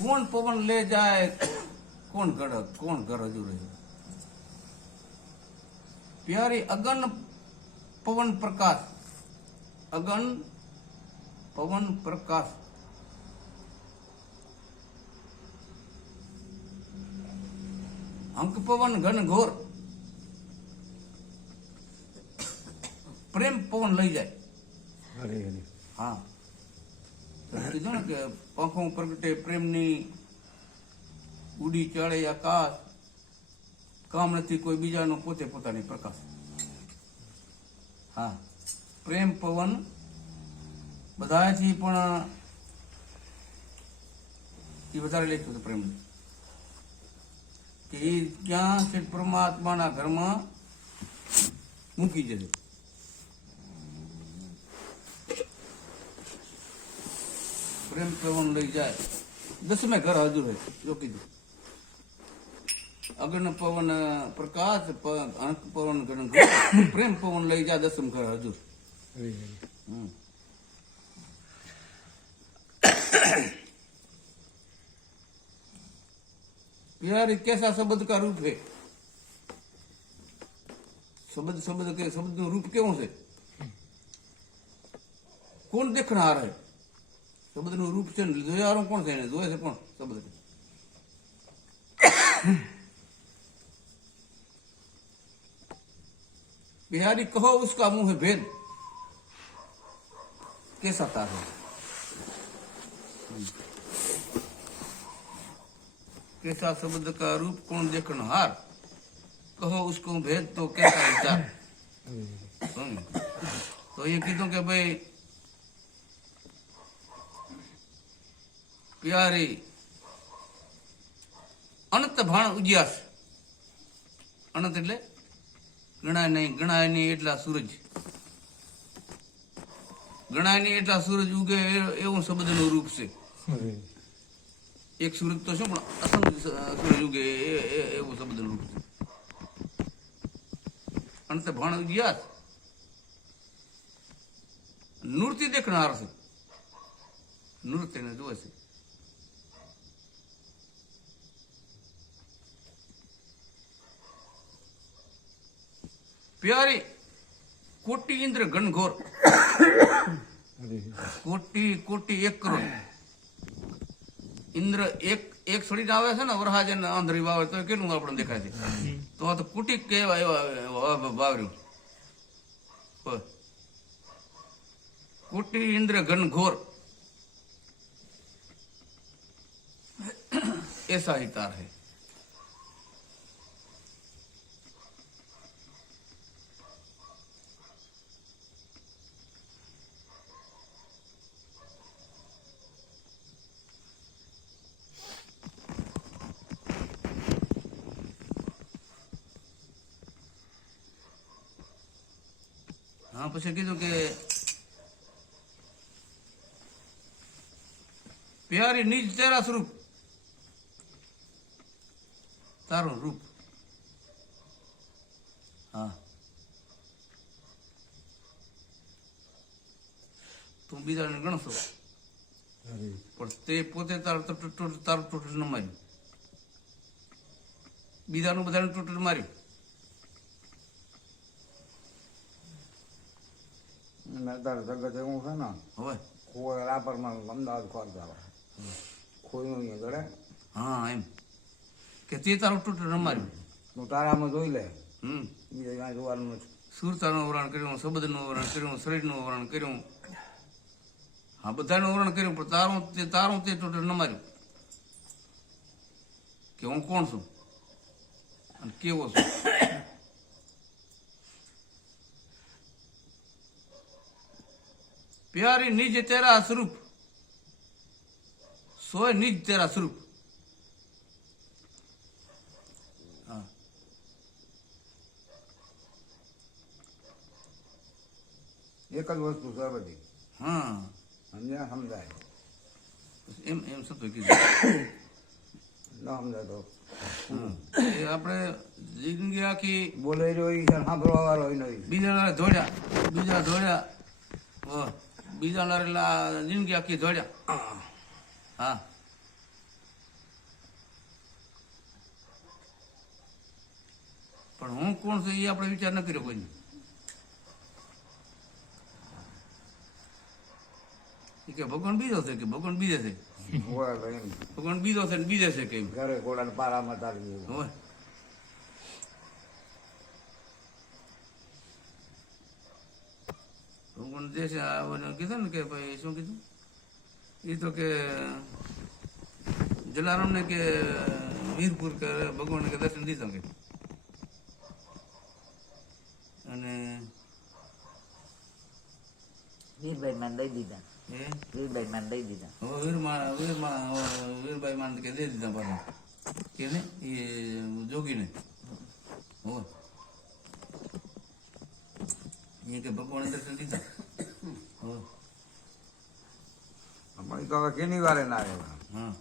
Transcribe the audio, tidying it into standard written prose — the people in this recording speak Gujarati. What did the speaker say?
कौन पवन ले जाए कौन घर हजू रहे। प्यारी अगन पवन प्रकाश, अगन पवन प्रकाश, अंक पवन घन घोर, प्रेम पवन लई जाए। हाँ कीधुं ने के पंखों प्रगटे प्रेमनी उड़ी चढ़े आकाश, काम नहीं कोई बीजानो पोते पोतानी प्रकाश। हाँ प्रेम पवन बधाथी पण ई वधारे लेखुं छे प्रेम कि क्या से परमात्मा ना घर में मूकी जशे। प्रेम पवन लई जाए 10में घर हाजर है जो कीधुं। अगन पवन प्रकाश अंक पवन घन घोर, प्रेम पवन लई जा 10 घर हाजर। प्यारी कैसा शब्द का रूप है। शब्द रूप केवो से कौन देखनार है। शब्द નું રૂપ છે જોયારો કોણ છે, જોયે છે કોણ શબ્દ। बिहारी कहो उसका मुंह है भेद, कैसा तार है। कैसा शब्द का रूप कौन देखनहार, कहो उसको भेद तो कैसा विचार। तो ये कीधुं के भाई प्यारी अनंत भाण उजियास, अनंत એટલે ગણાય નહીં એટલા સૂરજ, ગણાય નહીં એટલા સૂરજ ઉગે એવું શબ્દનું રૂપ છે। એક સૂરજ તો શું પણ અસંખ્ય સૂરજ ઉગે એવું શબ્દનું રૂપ છે। અનંત ભાણ ઉજિયાસ નૃત્ય દેખનાર છે, નૃત્યને જોવે છે। प्यारी कोटि इंद्र घनघोर, कोटि कोटि 1 करोड़ इंद्र एक छड़ी आवे छे ने वरहाजन आंधरी वावे तो केटલું આપણે દેખાય છે। તો આ તો કોટि કહેવાય વાવર્યું। कोटि इंद्र घनघोर ऐसा ही तार है। हाँ પછી કીધું કે प्यारी निज तेरा स्वरूप, तारो रूप। हाँ તું બીજાને ગણશો પણ તે પોતે તારું ટોટલ ન માર્યું, બીજાનું બધાને ટોટલ માર્યું। અત્યારે જગત એવું છે ને હવે કોઈ રાપરમાં અમદાવાદ ખોરતા હોય ખોઈનું અહીંયા ગળે। હા એમ કે તે તારું ટોટલ ન માર્યું, તું તારામાં જોઈ લે, બીજા કાંઈ જોવાનું નથી। સુરતાનું વરણ કર્યું, શબ્દનું વરણ કર્યું, શરીરનું વરણ કર્યું, હા બધાનું વરણ કર્યું, પણ તારું તે ટોટલ ન માર્યું કે હું કોણ છું અને કેવો છું। प्यारी निज तेरा स्वरूप, सोए निज तेरा स्वरूप। हाँ એક જ વસ્તુ છે બધી। हाँ સમજ્યા સમજાય એમ એમ શું કીધું ન સમજાય તો એ આપણે જિંદગી આખી બોલે રહ્યો એ સાંભળવા વાળો નહીં। બીજા ધોડ્યા, બીજા ધોડ્યા, બીજા જિંદગી આખી ધોડ્યા। હા પણ હું કોણ છું એ આપણે વિચાર ન કર્યો કોઈ. કે ભગવાન બીજો છે કે ભગવાન બીજે છે, હોય તો એમ ભગવાન બીજો છે ને બીજે છે કે ઘરે ઘોડાને પારામાં તારી એવું. હોય. ભગવાન જે છે આ બધું કીધું ને કે ભાઈ શું કીધું એ તો કે જલારામ ને કે વીરપુર કે ભગવાન કે દર્શન દીધા કે અને વીરભાઈ માન દઈ દીધા, એ વીરભાઈ માન દઈ દીધા. વીરભાઈ માન કે દે દીધા પાછા કે ને એ જોગીને હો એ કે ભગવાન દર્શન દીધા હો. અમારી તો હવે કેની વારે ના આવ્યા. હા